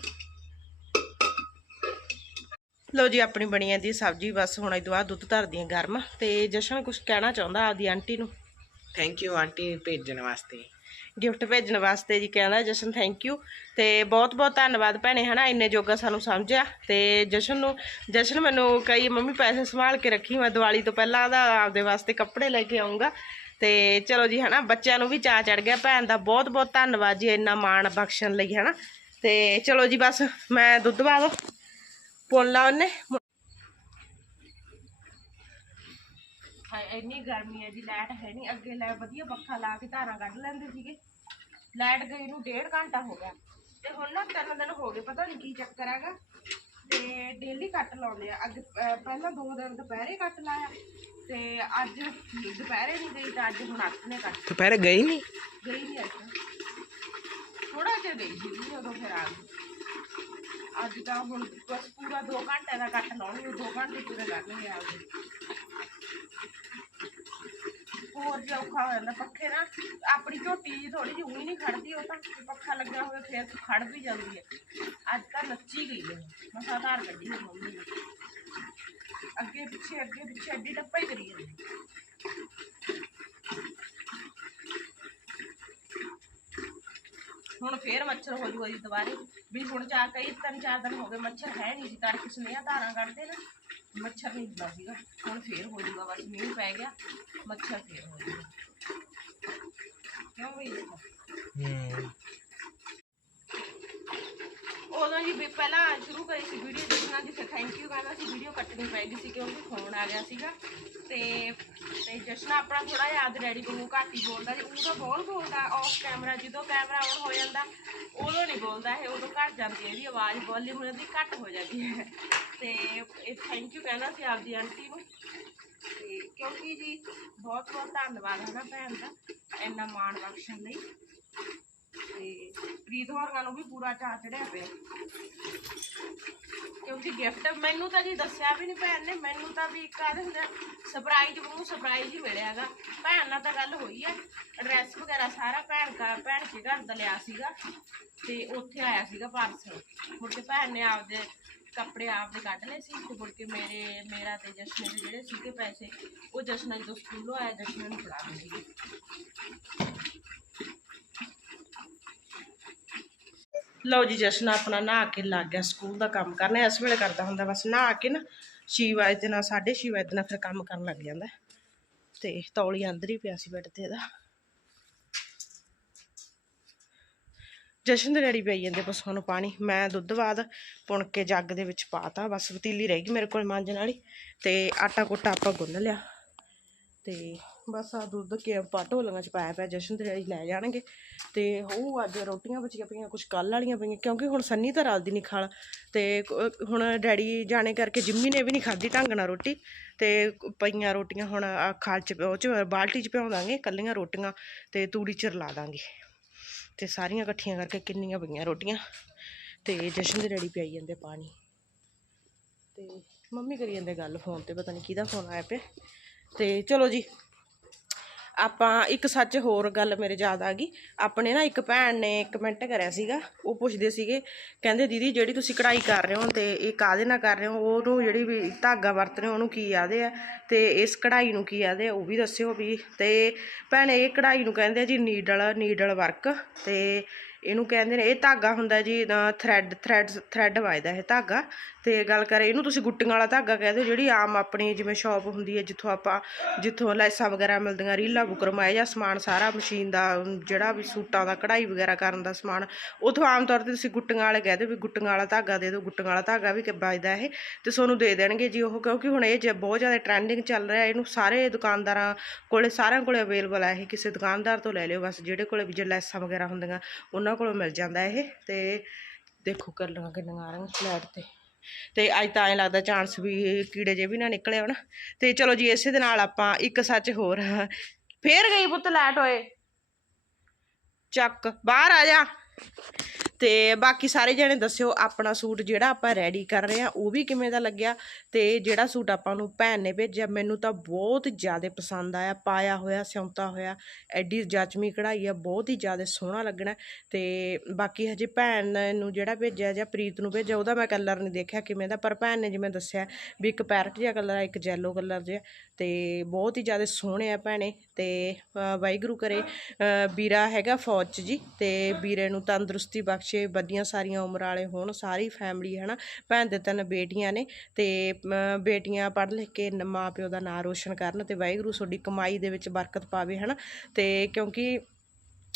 ਲੋ ਜੀ ਆਪਣੀ ਬਣੀ ਜਾਂਦੀ ਸਬਜ਼ੀ ਬਸ ਹੁਣ ਇਹ ਦੁਆ ਬਾਅਦ ਦੁੱਧ ਧਰਦੀਆਂ ਗਰਮ। ਤੇ ਜਸ਼ਨ ਕੁਝ ਕਹਿਣਾ ਚਾਹੁੰਦਾ ਆਪਦੀ ਆਂਟੀ ਨੂੰ? ਥੈਂਕ ਯੂ ਆਂਟੀ ਭੇਜਣ ਵਾਸਤੇ। ਗਿਫਟ ਭੇਜਣ ਵਾਸਤੇ ਜੀ ਕਹਿੰਦਾ ਜਸ਼ਨ ਥੈਂਕ ਯੂ ਤੇ ਬਹੁਤ ਬਹੁਤ ਧੰਨਵਾਦ ਭੈਣੇ ਹਨਾ ਇੰਨੇ ਜੋਗਾ ਸਾਨੂੰ ਸਮਝਿਆ। ਤੇ ਜਸ਼ਨ ਨੂੰ ਜਸ਼ਨ ਮੈਨੂੰ ਕਈ ਮੰਮੀ ਪੈਸੇ ਸੰਭਾਲ ਕੇ ਰੱਖੀ ਮੈਂ ਦੀਵਾਲੀ ਤੋਂ ਪਹਿਲਾਂ ਦਾ ਆਪਦੇ ਵਾਸਤੇ ਕੱਪੜੇ ਲੈ ਕੇ ਆਉਂਗਾ ਤੇ ਚਲੋ ਜੀ ਹਨਾ ਬੱਚਿਆਂ ਨੂੰ ਵੀ ਚਾਹ ਚੜ ਗਿਆ। ਭੈਣ ਦਾ ਬਹੁਤ ਬਹੁਤ ਧੰਨਵਾਦ ਜੀ ਇੰਨਾ ਮਾਣ ਬਖਸ਼ਣ ਲਈ ਹਨਾ। ਤੇ ਚਲੋ ਜੀ ਬਸ ਮੈਂ ਦੁੱਧ ਪਾ ਦੋ। ਬੋਲਣਾ ਉਹਨੇ ਇੰਨੀ ਗਰਮੀ ਹੈ ਜੀ ਲਾਈਟ ਹੈ ਨਹੀਂ ਅੱਗੇ ਲੈ ਵਧੀਆ ਪੱਖਾ ਲਾ ਕੇ ਧਾਰਾਂ ਕੱਢ ਲੈਂਦੇ ਸੀਗੇ। ਲਾਈਟ ਗਈ ਨੂੰ ਡੇਢ ਘੰਟਾ ਹੋ ਗਿਆ। ਤੇ ਹੁਣ ਨਾ ਤਿੰਨ ਦਿਨ ਹੋ ਗਏ ਪਤਾ ਨਹੀਂ ਕੀ ਚੱਕਰ ਹੈਗਾ। ਤੇ ਡੇਲੀ ਕੱਟ ਲਾਉਂਦੇ ਆ। ਅੱਗ ਪਹਿਲਾਂ ਦੋ ਦਿਨ ਦੁਪਹਿਰੇ ਕੱਟ ਲਾਇਆ। ਤੇ ਅੱਜ ਦੁਪਹਿਰੇ ਨਹੀਂ ਗਈ ਤਾਂ ਅੱਜ ਹੁਣ ਅੱਠ ਨੇ ਕੱਟ। ਦੁਪਹਿਰੇ ਗਈ ਨਹੀਂ ਗਈ ਨਹੀਂ ਅੱਜ। ਥੋੜਾ ਜਿਹਾ ਗਈ ਸੀ ਉਦੋਂ ਫਿਰ ਆ ਗਈ। ਅੱਜ ਤਾਂ ਹੁਣ ਬਸ ਪੂਰਾ 2 ਘੰਟੇ ਦਾ ਕੱਟ ਲਾਉਣੀ 2 ਘੰਟੇ ਪੂਰੇ ਕਰਨਗੇ ਆਪਦੇ ਹੋਰ ਜੇ ਔਖਾ ਹੋ ਜਾਂਦਾ, ਪੱਖੇ ਨਾ, ਆਪਣੀ ਝੋਟੀ ਜੀ ਥੋੜੀ ਜਿਹੀ ਉਹੀ ਨਹੀਂ ਖੜਦੀ ਉਹ ਤਾਂ ਪੱਖਾ ਲੱਗਿਆ ਹੋਵੇ ਫਿਰ ਤਾਂ ਖੜ ਵੀ ਜਾਂਦੀ ਹੈ। ਅੱਜ ਤਾਂ ਨੱਚੀ ਗਈ ਹੈ, ਮਸਾ ਧਾਰ ਕੱਢੀ ਹੈ ਮੰਮੀ ਨੇ। ਅੱਗੇ ਪਿੱਛੇ ਅੱਗੇ ਪਿੱਛੇ ਅੱਡੀ ਟੱਪਾ ਹੀ ਕਰੀ ਜਾਂਦੀ। ਹੁਣ ਫੇਰ ਮੱਛਰ ਹੋ ਜੂਗਾ ਜੀ ਦੁਬਾਰੇ। ਵੀ ਹੁਣ ਚਾਰ, ਕਈ ਤਿੰਨ, ਚਾਰ ਦਿਨ ਹੋ ਗਏ ਮੱਛਰ ਹੈ ਨਹੀਂ ਜੀ ਤੜਕੇ ਸੁਨੇਹਾ ਧਾਰਾਂ ਕੱਢਦੇ ਨਾ, ਮੱਛਰ ਨਹੀਂ ਹੁੰਦਾ ਸੀਗਾ। ਹੁਣ ਫੇਰ ਹੋ ਜੂਗਾ, ਬਸ ਮੀਂਹ ਪੈ ਗਿਆ, ਮੱਛਰ ਫੇਰ ਹੋ ਜੂਗਾ। ਕਿਉਂ ਵੀ ਹੂੰ। ਉਦੋਂ ਜੀ ਵੀ ਪਹਿਲਾਂ ਸ਼ੁਰੂ ਕਰੀ ਸੀ ਵੀਡੀਓ ਦੇਖਣਾ ਜਿੱਥੇ ਥੈਂਕ ਯੂ ਕਹਿੰਦਾ ਸੀ ਵੀਡੀਓ ਕੱਟਣੀ ਪੈ ਗਈ ਸੀ ਕਿਉਂਕਿ ਫੋਨ ਆ ਗਿਆ ਸੀਗਾ। ਤੇ ਤੇ ਜਸ਼ਨਾ ਆਪਣਾ ਥੋੜਾ ਯਾਦ ਡੈਡੀ ਨੂੰ ਘੱਟ ਹੀ ਬੋਲਦਾ ਜੀ ਉਹ ਤਾਂ ਬਹੁਤ ਬੋਲਦਾ ਆਫ ਕੈਮਰਾ ਜਦੋਂ ਕੈਮਰਾ ਆਨ ਹੋ ਜਾਂਦਾ, ਉਦੋਂ ਨਹੀਂ ਬੋਲਦਾ ਇਹ, ਉਦੋਂ ਘੱਟ ਜਾਂਦੀ ਹੈ, ਇਹਦੀ ਆਵਾਜ਼ ਵੋਲਿਊਮ ਇਹਦੀ ਘੱਟ ਹੋ ਜਾਂਦੀ ਹੈ। ਤੇ ਇਹ ਥੈਂਕ ਯੂ ਕਹਿੰਦਾ ਸੀ ਆਪਦੀ ਆਂਟੀ ਨੂੰ। ਤੇ ਕਿਉਂਕਿ ਜੀ ਬਹੁਤ ਬਹੁਤ ਧੰਨਵਾਦ ਹੈ ਨਾ ਭੈਣ ਦਾ, ਇੰਨਾ ਮਾਣ ਬਖਸ਼ਣ ਲਈ। ਤੇ ਪ੍ਰੀਤ ਹੋਰਾਂ ਨੂੰ ਵੀ ਪੂਰਾ ਚਾਅ ਚੜਿਆ ਪਿਆ। ਕਿਉਂਕਿ ਗਿਫਟ ਮੈਨੂੰ ਤਾਂ ਜੀ ਦੱਸਿਆ ਵੀ ਨਹੀਂ ਭੈਣ ਨੇ, ਮੈਨੂੰ ਤਾਂ ਵੀ ਕਾਹਦੇ ਹੁੰਦੇ ਸਰਪ੍ਰਾਈਜ਼ ਵਾਂਗੂ ਸਰਪ੍ਰਾਈਜ਼ ਹੀ ਮਿਲਿਆਗਾ ਭੈਣ ਨਾਲ ਤਾਂ ਗੱਲ ਹੋਈ ਹੈ ਐਡਰੈਸ ਵਗੈਰਾ ਸਾਰਾ ਭੈਣ ਦਾ ਭੈਣ ਕੇ ਘਰ ਦਾ ਲਿਆ ਸੀਗਾ ਤੇ ਉੱਥੇ ਆਇਆ ਸੀਗਾ ਪਾਰਸਲ ਮੁੜ ਕੇ ਭੈਣ ਨੇ ਆਪਦੇ ਕੱਪੜੇ ਆਪਦੇ ਕੱਢ ਲਏ ਸੀ ਤੇ ਮੁੜ ਕੇ ਮੇਰੇ ਮੇਰਾ ਤੇ ਜਸ਼ਨੇ ਦੇ ਜਿਹੜੇ ਸੀਗੇ ਪੈਸੇ, ਉਹ ਜਸ਼ਨ ਜਦੋਂ ਸਕੂਲੋਂ ਆਇਆ, ਜਸ਼ਨਾ ਨੂੰ ਫੜਾ ਦਿੱਤੇ ਸੀਗੇ ਲਓ ਜੀ ਜਸ਼ਨ ਆਪਣਾ ਨਹਾ ਕੇ ਲੱਗ ਗਿਆ ਸਕੂਲ ਦਾ ਕੰਮ ਕਰਨਾ। ਇਸ ਵੇਲੇ ਕਰਦਾ ਹੁੰਦਾ ਬਸ ਨਹਾ ਕੇ ਨਾ ਛੇ ਵਜੇ ਦੇ ਨਾਲ 6:30 ਵਜੇ ਦੇ ਨਾਲ ਫਿਰ ਕੰਮ ਕਰਨ ਲੱਗ ਜਾਂਦਾ। ਤੇ ਤੌਲੀ ਅੰਦਰ ਹੀ ਪਿਆ ਸੀ ਬੈੱਡ ਤੇ ਇਹਦਾ। ਜਸ਼ਨ ਦੇ ਡੈਡੀ ਪਈ ਜਾਂਦੇ ਪਸ਼ੂਆਂ ਨੂੰ ਪਾਣੀ, ਮੈਂ ਦੁੱਧ ਬਾਅਦ ਪੁਣ ਕੇ ਜੱਗ ਦੇ ਵਿੱਚ ਪਾਤਾ, ਬਸ ਪਤੀਲੀ ਰਹਿ ਗਈ ਮੇਰੇ ਕੋਲ ਮਾਂਜਣ ਵਾਲੀ। ਤੇ ਆਟਾ ਕੋਟਾ ਆਪਾਂ ਗੁੰਨ ਲਿਆ। ਤੇ ਬਸ ਆ ਦੁੱਧ ਕੇ ਆਪਾਂ ਢੋਲੀਆਂ ਚ ਪਾਇਆ ਪਿਆ, ਜਸ਼ਨ ਦੇ ਡੈਡੀ ਲੈ ਜਾਣਗੇ। ਤੇ ਉਹ ਅੱਜ ਰੋਟੀਆਂ ਬਚੀਆਂ ਪਈਆਂ ਕੁਝ ਕੱਲ ਵਾਲੀਆਂ ਪਈਆਂ, ਕਿਉਂਕਿ ਹੁਣ ਸੰਨੀ ਤਾਂ ਰਲਦੀ ਨਹੀਂ ਖਾਲ ਤੇ ਹੁਣ ਡੈਡੀ ਜਾਣੇ ਕਰਕੇ ਜਿੰਮੀ ਨੇ ਵੀ ਨਹੀਂ ਖਾਧੀ ਢੰਗ ਨਾਲ ਰੋਟੀ। ਤੇ ਪਈਆਂ ਰੋਟੀਆਂ ਹੁਣ ਖਾਲ ਚ, ਉਹ ਚ ਬਾਲਟੀ ਚ ਭਿਉਂਦਾਂਗੇ ਕੱਲੀਆਂ ਰੋਟੀਆਂ, ਤੇ ਤੂੜੀ ਚ ਰਲਾ ਦਾਂਗੇ। ਤੇ ਸਾਰੀਆਂ ਇਕੱਠੀਆਂ ਕਰਕੇ ਕਿੰਨੀਆਂ ਪਈਆਂ ਰੋਟੀਆਂ। ਤੇ ਜਸ਼ਨ ਦੇ ਡੈਡੀ ਪਿਆਈ ਜਾਂਦੇ ਪਾਣੀ। ਤੇ ਮੰਮੀ ਕਰੀ ਜਾਂਦੇ ਗੱਲ ਫੋਨ ਤੇ, ਪਤਾ ਨਹੀਂ ਕਿਹਦਾ ਫੋਨ ਆਇਆ ਪਿਆ। ਤੇ ਚਲੋ ਜੀ ਆਪਾਂ ਇੱਕ ਸੱਚ ਹੋਰ ਗੱਲ ਮੇਰੇ ਯਾਦ ਆ ਗਈ। ਆਪਣੇ ਨਾ ਇੱਕ ਭੈਣ ਨੇ ਕਮੈਂਟ ਕਰਿਆ ਸੀਗਾ। ਉਹ ਪੁੱਛਦੇ ਸੀਗੇ, ਕਹਿੰਦੇ, ਦੀਦੀ, ਜਿਹੜੀ ਤੁਸੀਂ ਕਢਾਈ ਕਰ ਰਹੇ ਹੋ ਤੇ ਇਹ ਕਾਹਦੇ ਨਾਲ ਕਰ ਰਹੇ ਹੋ? ਉਹਨੂੰ ਜਿਹੜੀ ਵੀ ਧਾਗਾ ਵਰਤ ਰਹੇ ਹੋ, ਉਹਨੂੰ ਕੀ ਆਦੇ ਆ? ਤੇ ਇਸ ਕਢਾਈ ਨੂੰ ਕੀ ਆਦੇ ਆ? ਉਹ ਵੀ ਦੱਸਿਓ ਵੀ, ਤੇ ਭੈਣੇ, ਇਹ ਕਢਾਈ ਨੂੰ ਕਹਿੰਦੇ ਆ ਜੀ ਨੀਡਲ ਨੀਡਲ ਵਰਕ ਤੇ ਇਹਨੂੰ ਕਹਿੰਦੇ ਨੇ, ਇਹ ਧਾਗਾ ਹੁੰਦਾ ਜੀ ਥ੍ਰੈਡ ਥਰੈਡ ਥਰੈਡ ਵਜਦਾ ਇਹ ਧਾਗਾ। ਤੇ ਗੱਲ ਕਰ, ਇਹਨੂੰ ਤੁਸੀਂ ਗੁੱਟੀਆਂ ਵਾਲਾ ਧਾਗਾ ਕਹਿ ਦਿਓ, ਜਿਹੜੀ ਆਮ ਆਪਣੀ ਜਿਵੇਂ ਸ਼ਾਪ ਹੁੰਦੀ ਹੈ, ਜਿੱਥੋਂ ਆਪਾਂ, ਜਿੱਥੋਂ ਲੈਸਾਂ ਵਗੈਰਾ ਮਿਲਦੀਆਂ, ਰੀਲਾ ਬੁਕਰਮਾਏ ਜਾਂ ਸਮਾਨ ਸਾਰਾ ਮਸ਼ੀਨ ਦਾ ਜਿਹੜਾ ਵੀ ਸੂਟਾਂ ਦਾ, ਕਢਾਈ ਵਗੈਰਾ ਕਰਨ ਦਾ ਸਮਾਨ, ਉਥੋਂ ਆਮ ਤੌਰ ਤੇ ਤੁਸੀਂ ਗੁੱਟੀਆਂ ਵਾਲੇ ਕਹਿ ਦਿਓ ਵੀ ਗੁੱਟੀਆਂ ਵਾਲਾ ਧਾਗਾ ਦੇ ਦਿਓ, ਗੁੱਟੀਆਂ ਵਾਲਾ ਧਾਗਾ ਵੀ ਕਿ ਵੱਜਦਾ ਇਹ, ਤੇ ਤੁਹਾਨੂੰ ਦੇ ਦੇਣਗੇ ਜੀ ਉਹ, ਕਿਉਂਕਿ ਹੁਣ ਇਹ ਜੇ ਬਹੁਤ ਜ਼ਿਆਦਾ ਟ੍ਰੈਂਡਿੰਗ ਚੱਲ ਰਿਹਾ, ਇਹਨੂੰ ਸਾਰੇ ਦੁਕਾਨਦਾਰਾਂ ਕੋਲੇ, ਸਾਰਿਆਂ ਕੋਲੇ ਅਵੇਲੇਬਲ ਹੈ ਇਹ, ਕਿਸੇ ਦੁਕਾਨਦਾਰ ਤੋਂ ਲੈ ਲਿਓ ਬਸ, ਜਿਹੜੇ ਕੋਲੇ ਵੀ ਜੇ ਲੈਸਾਂ ਵਗੈਰਾ ਹੁੰਦੀਆਂ, ਉਹਨਾਂ ਕੋਲੋਂ ਮਿਲ ਜਾਂਦਾ ਇਹ, ਤੇ ਦੇਖੋ ਕਰ ਲਵਾਂ ਕਿੰਨੀਆਂ ਆ ਰਹੀਆਂ ਫਲੈਟ ਤੇ। ਤੇ ਅੱਜ ਤਾਂ ਐਂ ਲੱਗਦਾ ਚਾਂਸ ਵੀ ਕੀੜੇ ਜੇ ਵੀ ਨਾ ਨਿਕਲੇ ਹੋਣ। ਤੇ ਚਲੋ ਜੀ, ਇਸੇ ਦੇ ਨਾਲ ਆਪਾਂ ਇੱਕ ਸੱਚ ਹੋਰ ਫੇਰ ਗਈ ਪੁੱਤ ਲੈਟ ਹੋਏ ਚੱਕ, ਬਾਹਰ ਆ ਜਾ। ਤੇ ਬਾਕੀ ਸਾਰੇ ਜਣੇ ਦੱਸਿਓ ਆਪਣਾ ਸੂਟ ਜਿਹੜਾ ਆਪਾਂ ਰੈਡੀ ਕਰ ਰਹੇ ਆ ਉਹ ਵੀ ਕਿਵੇਂ ਦਾ ਲੱਗਿਆ ਤੇ ਜਿਹੜਾ ਸੂਟ ਆਪਾਂ ਨੂੰ ਭੈਣ ਨੇ ਭੇਜਿਆ, ਮੈਨੂੰ ਤਾਂ ਬਹੁਤ ਜ਼ਿਆਦਾ ਪਸੰਦ ਆਇਆ, ਪਾਇਆ ਹੋਇਆ, ਸਿਉਂਤਾ ਹੋਇਆ, ਐਡੀ ਜਚਮੀ ਕਢਾਈ ਆ, ਬਹੁਤ ਹੀ ਜ਼ਿਆਦਾ ਸੋਹਣਾ ਲੱਗਣਾ ਤੇ ਬਾਕੀ ਹਜੇ ਭੈਣ ਨੂੰ ਜਿਹੜਾ ਭੇਜਿਆ ਜਾਂ ਪ੍ਰੀਤ ਨੂੰ ਭੇਜਿਆ, ਉਹਦਾ ਮੈਂ ਕਲਰ ਨਹੀਂ ਦੇਖਿਆ ਕਿਵੇਂ ਦਾ, ਪਰ ਭੈਣ ਨੇ ਜਿਵੇਂ ਦੱਸਿਆ ਵੀ ਇੱਕ ਪੈਰਟ ਜਿਹਾ ਕਲਰ ਆ, ਇੱਕ ਜੈਲੋ ਕਲਰ ਜਿਹਾ ਤੇ ਬਹੁਤ ਹੀ ਜ਼ਿਆਦਾ ਸੋਹਣੇ ਆ ਭੈਣੇ ਤੇ ਵਾਹਿਗੁਰੂ ਕਰੇ ਵੀਰਾ ਹੈਗਾ ਫੌਜ 'ਚ ਜੀ ਤੇ ਵੀਰੇ ਨੂੰ ਤੰਦਰੁਸਤੀ ਬਖਸ਼ ਵੱਡੀਆਂ ਸਾਰੀਆਂ ਉਮਰ ਵਾਲੇ ਹੋਣ ਸਾਰੀ ਫੈਮਿਲੀ ਹੈ ਨਾ ਭੈਣ ਦੇ ਤਿੰਨ ਬੇਟੀਆਂ ਨੇ ਤੇ ਅ, ਬੇਟੀਆਂ ਪੜ੍ਹ ਲਿਖ ਕੇ ਮਾਂ ਪਿਓ ਦਾ ਨਾਂ ਰੋਸ਼ਨ ਕਰਨ ਤੇ ਵਾਹਿਗੁਰੂ ਤੁਹਾਡੀ ਕਮਾਈ ਦੇ ਵਿੱਚ ਬਰਕਤ ਪਾਵੇ ਹੈ ਨਾ ਤੇ ਕਿਉਂਕਿ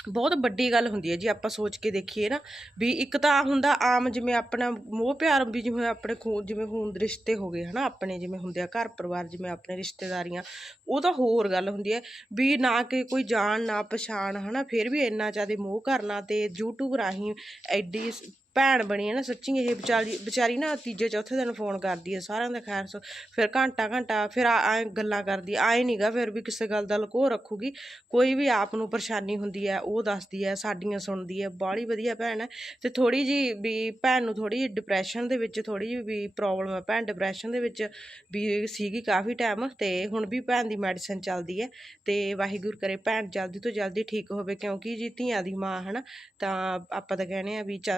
ਬਹੁਤ ਵੱਡੀ ਗੱਲ ਹੁੰਦੀ ਹੈ ਜੀ, ਆਪਾਂ ਸੋਚ ਕੇ ਦੇਖੀਏ ਨਾ, ਵੀ ਇੱਕ ਤਾਂ ਹੁੰਦਾ ਆਮ ਜਿਵੇਂ ਆਪਣਾ ਮੋਹ ਪਿਆਰ ਵੀ ਜਿਵੇਂ ਆਪਣੇ ਖੂਨ, ਜਿਵੇਂ ਖੂਨ ਦੇ ਰਿਸ਼ਤੇ ਹੋ ਗਏ, ਹਨਾ, ਆਪਣੇ ਜਿਵੇਂ ਹੁੰਦੇ ਆ ਘਰ ਪਰਿਵਾਰ, ਜਿਵੇਂ ਆਪਣੇ ਰਿਸ਼ਤੇਦਾਰੀਆਂ, ਉਹ ਤਾਂ ਹੋਰ ਗੱਲ ਹੁੰਦੀ ਹੈ, ਵੀ ਨਾ ਕਿ ਕੋਈ ਜਾਣ ਨਾ ਪਛਾਣ, ਹਨਾ, ਫਿਰ ਵੀ ਇੰਨਾ ਜ਼ਿਆਦਾ ਮੋਹ ਕਰਨਾ ਤੇ YouTube ਰਾਹੀਂ ਐਡੀ ਭੈਣ ਬਣੀ ਹੈ ਨਾ ਸੱਚੀ ਇਹ ਵਿਚਾਰੀ ਵਿਚਾਰੀ ਨਾ ਤੀਜੇ, ਚੌਥੇ ਦਿਨ ਫੋਨ ਕਰਦੀ ਹੈ ਸਾਰਿਆਂ ਦਾ ਖੈਰ ਸੋ, ਫਿਰ ਘੰਟਾ ਘੰਟਾ ਫਿਰ ਐ ਗੱਲਾਂ ਕਰਦੀ ਆਏ ਨਹੀਂਗਾ ਫਿਰ ਵੀ ਕਿਸੇ ਗੱਲ ਦਾ ਲਕੋ ਰੱਖੂਗੀ, ਕੋਈ ਵੀ ਆਪ ਨੂੰ ਪਰੇਸ਼ਾਨੀ ਹੁੰਦੀ ਹੈ, ਉਹ ਦੱਸਦੀ ਹੈ, ਸਾਡੀਆਂ ਸੁਣਦੀ ਹੈ, ਬਾਹਲੀ ਵਧੀਆ ਭੈਣ ਹੈ ਤੇ ਥੋੜੀ ਜੀ ਵੀ ਭੈਣ ਨੂੰ ਥੋੜੀ ਜਿਹੀ ਡਿਪਰੈਸ਼ਨ ਦੇ ਵਿੱਚ ਥੋੜੀ ਜਿਹੀ ਵੀ ਪ੍ਰੋਬਲਮ ਹੈ, ਭੈਣ ਡਿਪਰੈਸ਼ਨ ਦੇ ਵਿੱਚ ਵੀ ਸੀਗੀ ਕਾਫੀ ਟਾਈਮ ਤੇ ਹੁਣ ਵੀ ਭੈਣ ਦੀ ਮੈਡੀਸਨ ਚੱਲਦੀ ਹੈ ਤੇ ਵਾਹਿਗੁਰੂ ਕਰੇ ਭੈਣ ਜਲਦੀ ਤੋਂ ਜਲਦੀ ਠੀਕ ਹੋਵੇ ਕਿਉਂਕਿ ਜੀ ਧੀਆਂ ਦੀ ਮਾਂ ਹਨਾ ਤਾਂ ਆਪਾਂ ਤਾਂ ਕਹਿੰਦੇ ਆ ਵੀ ਚ-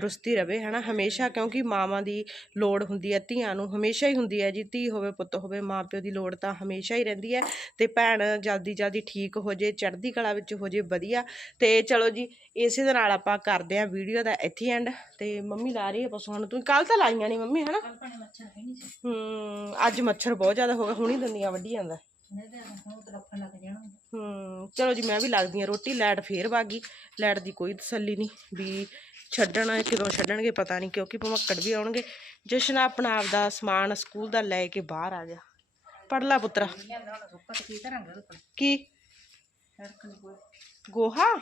ਤੰਦਰੁਸਤੀ ਰਵੇ ਹਨਾ? ਹਮੇਸ਼ਾ ਕਿਉਂਕਿ ਮਾਵਾਂ ਦੀ ਲੋੜ ਹੁੰਦੀ ਹੈ ਧੀਆਂ ਨੂੰ ਹਮੇਸ਼ਾ ਹੀ ਹੁੰਦੀ ਹੈ ਜੀ ਧੀ ਹੋਵੇ ਪੁੱਤ ਹੋਵੇ ਮਾਂ ਪਿਓ ਦੀ ਲੋੜ ਤਾਂ ਹਮੇਸ਼ਾ ਹੀ ਰਹਿੰਦੀ ਹੈ ਤੇ ਭੈਣ ਜਲਦੀ ਜਲਦੀ ਠੀਕ ਹੋ ਜੇ ਚੜ੍ਹਦੀ ਕਲਾ ਵਿੱਚ ਹੋ ਜੇ ਵਧੀਆ। ਤੇ ਚਲੋ ਜੀ ਇਸੇ ਦੇ ਨਾਲ ਆਪਾਂ ਕਰਦੇ ਆ ਵੀਡੀਓ ਦਾ ਇੱਥੇ ਐਂਡ ਤੇ ਮੰਮੀ ਲਾ ਰਹੀ ਹੈ ਪਸ਼ੂਆਂ ਨੂੰ ਤੂੰ ਕੱਲ ਤਾਂ ਲਾਈਆਂ ਨਹੀਂ ਮੰਮੀ ਹਨਾ? ਹੈ ਅੱਜ ਮੱਛਰ ਬਹੁਤ ਜ਼ਿਆਦਾ ਹੋ ਗਿਆ ਹੁਣੀ ਦੰਦੀਆਂ ਵੱਢੀ ਜਾਂਦਾ ਹੂੰ ਚਲੋ ਜੀ ਮੈਂ ਵੀ ਲੱਗਦੀ ਆ ਰੋਟੀ ਲਾਈਟ ਫੇਰ ਵਾਗੀ ਲਾਈਟ ਦੀ ਕੋਈ ਤਸੱਲੀ ਨਹੀਂ ਵੀ ਛੱਡਣ ਕਿਦੋਂ ਛੱਡਣਗੇ ਪਤਾ ਨਹੀਂ, ਕਿਉਂਕਿ ਭਮੱਕੜ ਵੀ ਆਉਣਗੇ। ਜਸ਼ਨ ਆਪਣਾ ਆਪ ਦਾ ਸਮਾਨ ਸਕੂਲ ਦਾ ਲੈ ਕੇ ਬਾਹਰ ਆ ਗਿਆ। ਪੜ ਲਾ ਪੁੱਤਰਾ। ਕੀ? ਗੋਹਾ?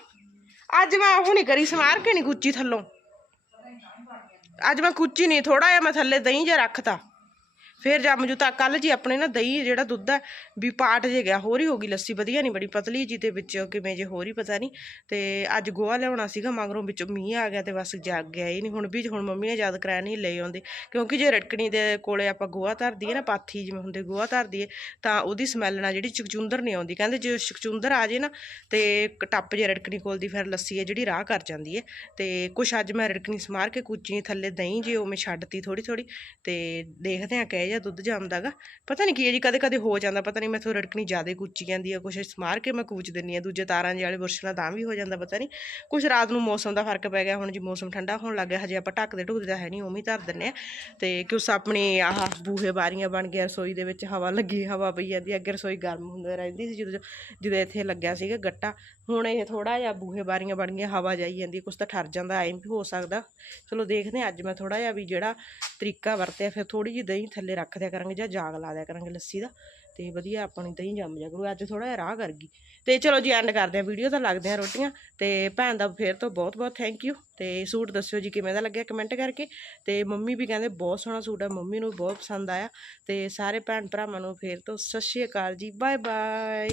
ਅੱਜ ਮੈਂ ਉਹ ਨਹੀਂ ਕਰੀ, ਸਮਾਰ ਕੇ ਨਹੀਂ ਕੁੱਚੀ ਥੱਲੋਂ। ਅੱਜ ਮੈਂ ਕੁੱਚੀ ਨਹੀਂ ਥੋੜਾ ਜਿਹਾ ਮੈਂ ਥੱਲੇ ਦਹੀਂ ਜਿਹਾ ਰੱਖਤਾ। ਫਿਰ ਜੰਮ ਜੂ ਤਾਂ ਕੱਲ ਜੀ ਆਪਣੇ ਨਾ ਦਹੀਂ ਜਿਹੜਾ ਦੁੱਧ ਹੈ, ਵੀ ਪਾਟ ਜੇ ਗਿਆ, ਹੋਰ ਹੀ ਹੋ ਗਈ ਲੱਸੀ, ਵਧੀਆ ਨਹੀਂ ਬੜੀ, ਪਤਲੀ ਜੀ ਤੇ ਵਿੱਚ ਕਿਵੇਂ ਜੇ ਹੋਰ ਹੀ ਪਤਾ ਨਹੀਂ ਤੇ ਅੱਜ ਗੋਹਾ ਲਿਆਉਣਾ ਸੀਗਾ, ਮਗਰੋਂ ਵਿੱਚੋਂ ਮੀਂਹ ਆ ਗਿਆ ਤੇ ਬਸ ਜਾਗ ਗਿਆ ਹੀ ਨਹੀਂ ਹੁਣ ਵੀ ਹੁਣ ਮੰਮੀ ਨੇ ਯਾਦ ਕਰਾਇਆ ਨਹੀਂ ਲੈ ਆਉਂਦੇ। ਕਿਉਂਕਿ ਜੇ ਰਟਕਣੀ ਦੇ ਕੋਲੇ ਆਪਾਂ ਗੋਹਾ ਧਰਦੀ ਹੈ ਨਾ, ਪਾਥੀ ਜਿਵੇਂ ਹੁੰਦੇ ਗੋਹਾ ਧਰਦੀ ਹੈ ਤਾਂ ਉਹਦੀ ਸਮੈਲ ਨਾਲ ਜਿਹੜੀ ਚਕਚੁੰਦਰ ਨਹੀਂ ਆਉਂਦੀ। ਕਹਿੰਦੇ ਜੇ ਚਕਚੁੰਦਰ ਆ ਜੇ ਨਾ, ਤੇ ਟੱਪ ਜੇ ਰੜਕਣੀ ਕੋਲ ਦੀ ਫਿਰ ਲੱਸੀ ਹੈ ਜਿਹੜੀ ਰਾਹ ਕਰ ਜਾਂਦੀ ਹੈ। ਤੇ ਕੁਛ ਅੱਜ ਮੈਂ ਰੜਕਣੀ ਸਮਾਰ ਕੇ ਕੁੱਚੀ ਥੱਲੇ ਦਹੀਂ ਜੇ ਉਹ ਮੈਂ ਛੱਡਤੀ ਥੋੜੀ ਥੋੜੀ ਤੇ ਦੇਖਦੇ ਆ ਕਹਿ ਜਾਂ ਦੁੱਧ ਜੰਮਦਾਗਾ। ਪਤਾ ਨਹੀਂ ਕੀ ਹੈ ਜੀ, ਕਦੇ ਕਦੇ ਹੋ ਜਾਂਦਾ, ਪਤਾ ਨਹੀਂ ਮੈਥੋਂ ਰੜਕਣੀ ਜ਼ਿਆਦਾ ਕੁੱਚੀ ਜਾਂਦੀ ਹੈ ਕੁਛ ਸਮਾਰ ਕੇ ਮੈਂ ਕੂਚ ਦਿੰਨੀ ਆ, ਦੂਜੇ ਤਾਰਾਂ ਜਿਹੇ ਵਾਲੇ ਬੁਰਸ਼ ਨਾਲ ਤਾਂ ਵੀ ਹੋ ਜਾਂਦਾ, ਪਤਾ ਨਹੀਂ ਕੁਛ ਰਾਤ ਨੂੰ ਮੌਸਮ ਦਾ ਫ਼ਰਕ ਪੈ ਗਿਆ, ਹੁਣ ਜੀ ਮੌਸਮ ਠੰਡਾ ਹੋਣ ਲੱਗ ਗਿਆ, ਹਜੇ ਆਪਾਂ ਢੱਕਦੇ ਢੁਕਦੇ ਤਾਂ ਹੈ ਨਹੀਂ ਉਵੇਂ ਧਰ ਦਿੰਨੇ ਆ। ਤੇ ਕਿਉਂ ਆਪਣੀ ਆਹ ਬੂਹੇ ਬਾਰੀਆਂ ਬਣ ਗਿਆ ਰਸੋਈ ਦੇ ਵਿੱਚ ਹਵਾ ਲੱਗੀ, ਹਵਾ ਪਈ ਜਾਂਦੀ, ਅੱਗੇ ਰਸੋਈ ਗਰਮ ਹੁੰਦੀ ਰਹਿੰਦੀ ਸੀ, ਜਦੋਂ ਜਦੋਂ ਇੱਥੇ ਲੱਗਿਆ ਸੀਗਾ ਗੱਟਾ। ਹੁਣ ਇਹ ਥੋੜਾ ਜਿਹਾ ਬੂਹੇ ਬਾਰੀਆਂ ਬਣ ਗਈਆਂ, ਹਵਾ ਜਾਈ ਜਾਂਦੀ, ਕੁਛ ਤਾਂ ਠਰ ਜਾਂਦਾ, ਐਂ ਵੀ ਹੋ ਸਕਦਾ। ਚਲੋ ਦੇਖਦੇ ਹਾਂ, ਅੱਜ ਮੈਂ ਥੋੜਾ ਜਿਹਾ ਵੀ ਜਿਹੜਾ ਤਰੀਕਾ ਵਰਤਿਆ, ਫਿਰ ਥੋੜੀ ਜਿਹੀ ਦਹੀਂ ਥੱਲੇ ਰੱਖ ਦਿਆ ਕਰਾਂਗੇ ਜਾਂ ਜਾਗ ਲਾ ਦਿਆ ਕਰਾਂਗੇ ਲੱਸੀ ਦਾ, ਤੇ ਵਧੀਆ ਆਪਣੀ ਦਹੀਂ ਜੰਮ ਜਾ ਕਰੂ ਅੱਜ ਥੋੜਾ ਜਿਹਾ ਰਾਹ ਕਰ ਗਈ। ਤੇ ਚਲੋ ਜੀ ਐਂਡ ਕਰਦੇ ਆ ਵੀਡੀਓ ਤਾਂ ਲੱਗਦੇ ਆ ਰੋਟੀਆਂ। ਤੇ ਭੈਣ ਦਾ ਫੇਰ ਤੋਂ ਬਹੁਤ ਬਹੁਤ ਥੈਂਕ ਯੂ ਤੇ ਸੂਟ ਦੱਸਿਓ ਜੀ ਕਿਵੇਂ ਦਾ ਲੱਗਿਆ ਕਮੈਂਟ ਕਰਕੇ। ਤੇ ਮੰਮੀ ਵੀ ਕਹਿੰਦੇ ਬਹੁਤ ਸੋਹਣਾ ਸੂਟ ਹੈ, ਮੰਮੀ ਨੂੰ ਬਹੁਤ ਪਸੰਦ ਆਇਆ। ਤੇ ਸਾਰੇ ਭੈਣ ਭਰਾਵਾਂ ਨੂੰ ਫੇਰ ਤੋਂ ਸਤਿ ਸ਼੍ਰੀ ਅਕਾਲ ਜੀ ਬਾਏ ਬਾਏ